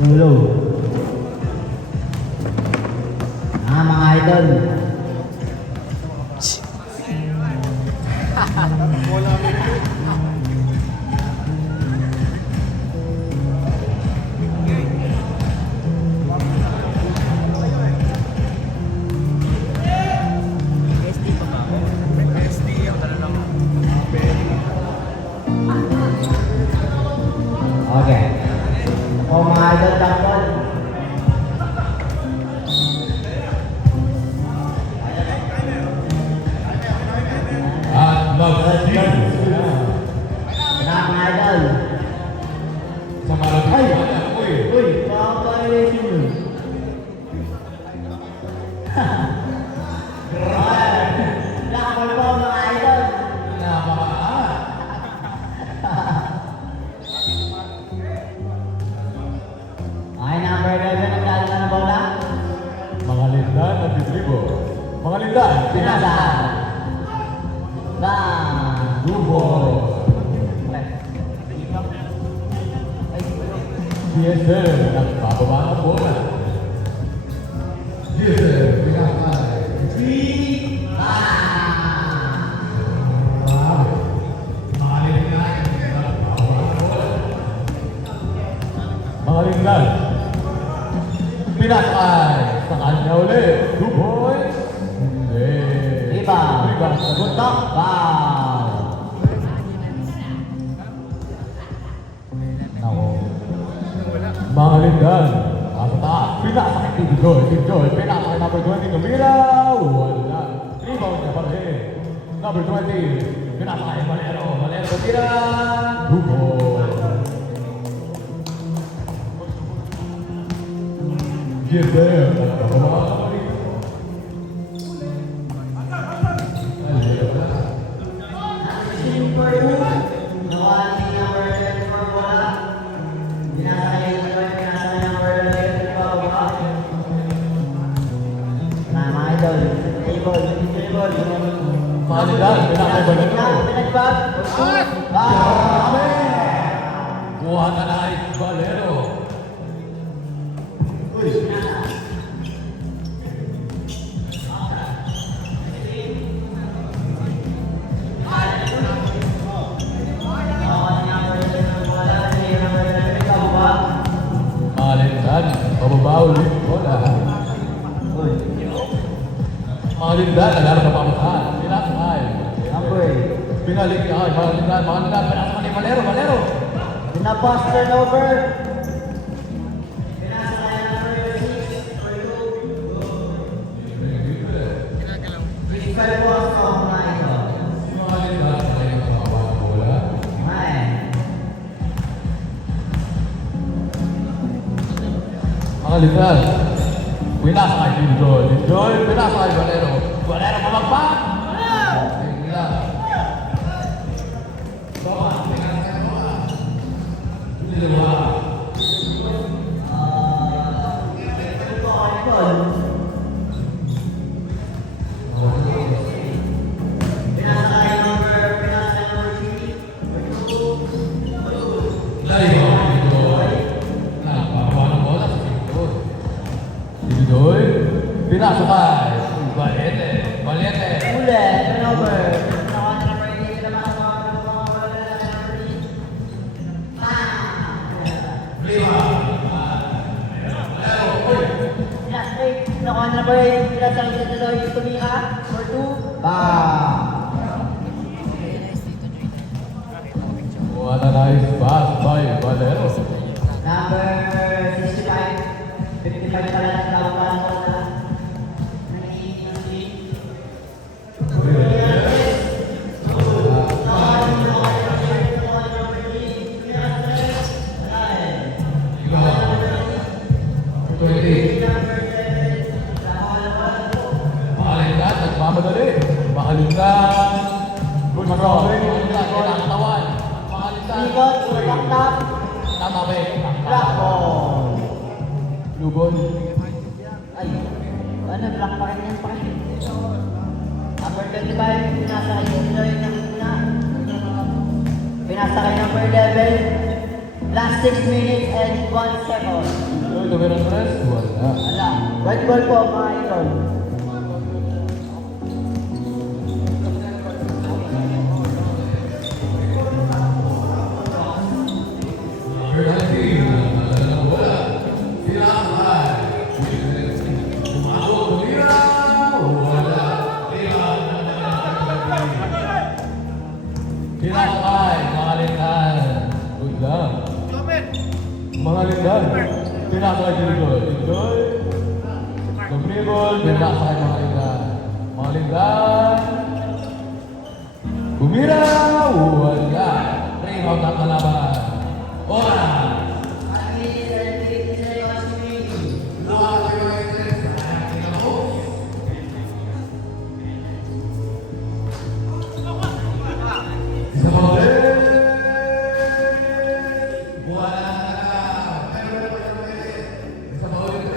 Ulo. Mga idol. Okay. Ako mga idol tapos. Mga idol. Sa Malapit. Ay! Uy! Uy! Parang violation yun. Lakol po mga idol. Napaka-ah! Okay, number 11. Nagdala na ng bola. Mga lindan at ditribo. Mga lindan, Pinasa. Bang! Dubo. DSL, nagbababa ng bola. DSL, pinakay. Mga lindan. Pinakay. Sa kanya ulit. Duboy. Hindi. Rebound. Rebound. Buntok. Wow! Nako. Mga lindan. Nasa taas. Pinasakit ni Joy. Si Joy. Pinasakit number 20. Camila. Wala. Rebound niya pa rin. Number 20. Pinasakit Valero. Valero. Camila. Duboy. Yes, there. Nagkakawa. Super good. Nawala si number 24 bola. Binasakay yung Joy. Binasakay number 11 bola. Mga idol. Table. Table. Mga lindan. Pinasakit Valero. Pinagbag. Kuha na na Valero. Mga lindan. Pababa ulit. Wala. Mga lindan. Nagharap na pamutahan. Pinasakay. Number 8. Pinalik niya. Mga lindan. Mga lindan. Pinasakay ni Valero. Valero. Pinapas turnover. Mga lindan. Ay, nakawa ng bola. Mga lindan. Pinasakay si Joy. Si Joy. Pinasakay Valero. Valero pamagpag. Ay, nila. Bawa. Pinasakay mo ba? Hindi ba? Layo si Joy. Nakawa ng bola si Joy. Si Joy. Pinasakay. Valete. Valete. Ulit, turnover. Nakuha na ba yung pinasakay sa Deloy Tumika? For 2. Kuha na nice pass by Valero. Number 65. 55 pala ng tawagan ko na. Mahalinggan, nagmamadali. Mahalinggan. Good ball. Mahalinggan, kinakatawan. Mahalinggan. Ikot, tap-tap. Tama ba eh? Black ball. Lubon. Ay, ano, black pa rin yan pa rin. Number 25, pinasakay yung Deloy na. Pinasakay number 11. Last 6 minutes and 1 second. Joy, tumira ng 3. Wala. Wala. White ball po mga idol. Number 19, wala. Sinakay. Umabot, tumira. Wala. Sinakay, mga lindan. Good lang. Mga lindan. Sinakay, Joy. Joy. Tumibol, sinakay, mga lindan. Mga lindan. Bumira. Wala. Rebound ang kalaban. Ora. 5 minutes and 50 seconds remaining. Isa pa ulit. Wala na. Isa pa ulit.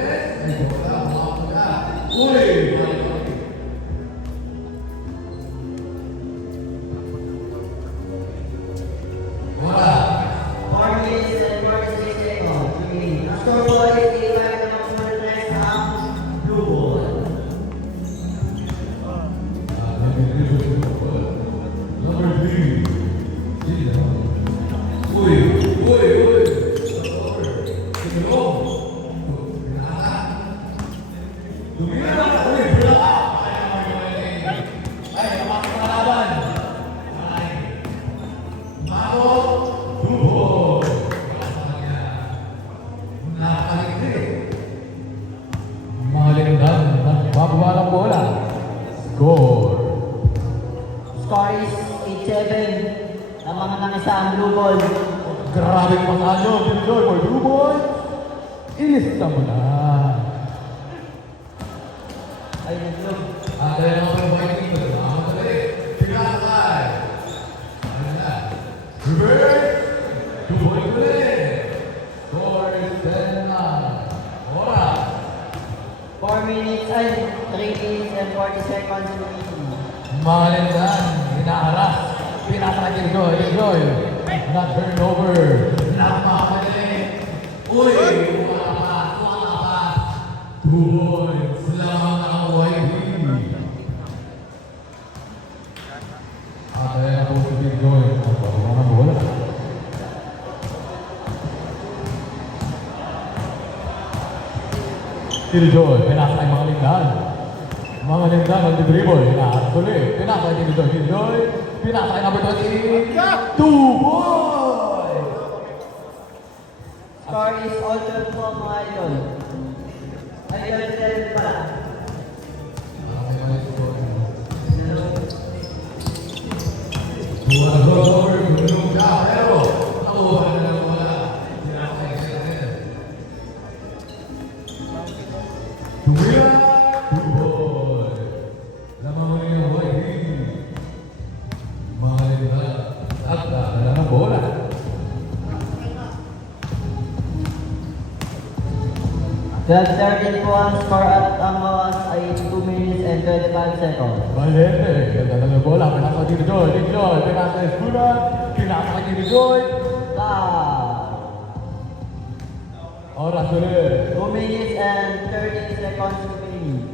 Uy! Wala. 4 minutes and 46 seconds remaining. Ang score po ay 85 na mag-monetize ang blue ball. Number 3. Uy! Uy! Uy! Tigilong! Tumira! Uy! Bila! Ay, napasok na laban! Ay! Mako! Duhol! Nakaligtid! Mga lindan, nagbababa ng bola. Score! Score is 8-7. Ang mga nangisa ang blue ball. Grabe panalo, Joy for blue boy. Ilista mo na. Ay, nag-blue. At ayun ang pag-fighting mo. Ang dali. Pinakay. Ano na? Reverse. Blue boy ulit. Score is 10 na. Ora. 4 minutes ay 3 minutes and 40 seconds remaining. Mga lindan, hinaharap. Pinakay Joy. Joy. Not turnover. Napakamali. Uy! Wala pa. 2 points lamang ang YB. At ayan po si Big Joy. Napakama ng bola. Sir Joy, pinakay mga lindan. Mga lindan ang dribble. Hinaharap ulit. Pinakay ni Joy. Sir Joy. Pinakay number 20. 2 points! Score is also po mga idol. Ay, 11 pala. Bola. 12-13 po ang score at ang bawas ay 2 minutes and 25 seconds. Valente, ganda ng bola. Pinakay ni Joy. Joy, pinakay Sulan. Pinakay ni Joy. Stop! Oras ulit. 2 minutes and 30 seconds remaining.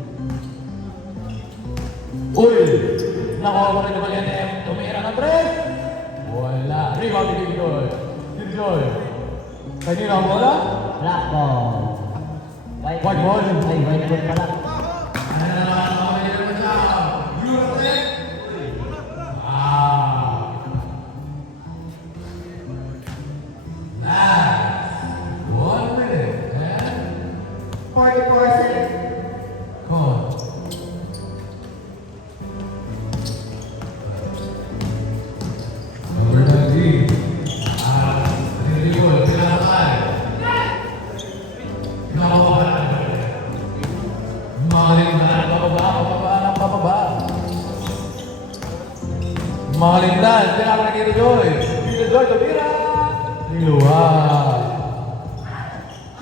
Uy! Nakuha ko rin naman yan eh. Tumira ng press. Wala. Rebound ni Joy. Joy. Kanina ang bola? Black ball. White ball. Ay, white ball pala. Ano na naman ang mga naman siya? Europe! Ah! Last 1 minute and 44 seconds. come on. Number 19. Hindi ko, pinakay. Pinakawala. Maling na, pababa. Malindan, pinakay ni Joy. Dito Joy, tumira. Niluwag.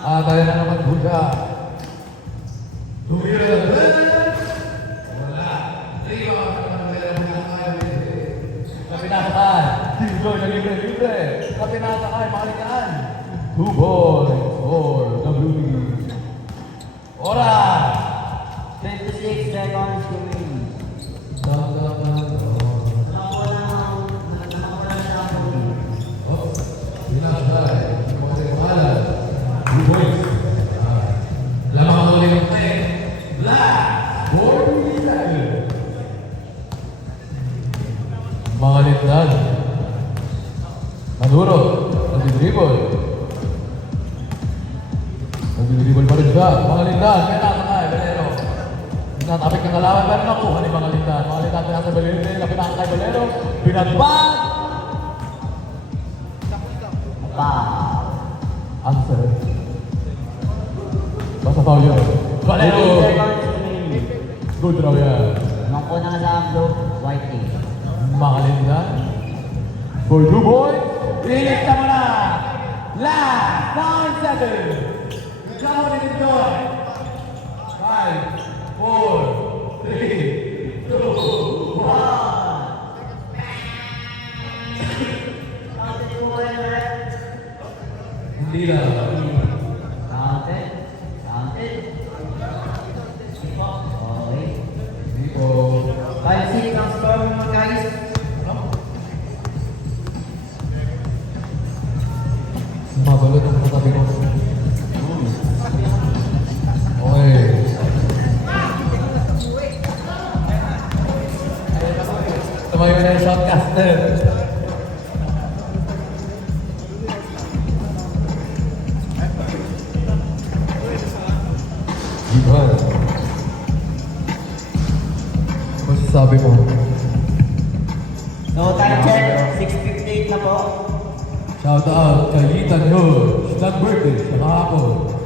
At tayo na naman buka. Tumira na rin. Wala. Kapinasakay. Joy na libre. Kapinasakay, malindan. 2 points for the blue team. Oras! 56 seconds to win. Oh, pinakasay. Pangalan. 2 points. Lamang ulit ng 10. Black. 47. Mga lindan. Maduro. Nagdidribble. Nagdidribble pa rin siya. Mga lindan. Pinakasay. Valero. Natapik ng kalawan. Pero nakuha ni mga lindan. Mga lindan pinakasay Valero. Pinakasay Valero. Pinagpag. Foul. Answer. Basta foul yun. 18 Valero. seconds to win. Good draw yan. Nung una nga sa blue, white team. Mga lindan. For 2 points. Ilis na mo na. Last 9 seconds. Come on and enjoy. 5, 4, 3, 2, 1. Hindi lang. Counted. Counted. Okay. Hindi po. 5-6 ang score mo guys. Mabalot ang katabi ko. Okay. Tumayo na yung shotcaster. Iban. Ano sabi mo? So time check, 6:58 na po. Shout out kay Ethan Hood. Happy birthday sa kahapon.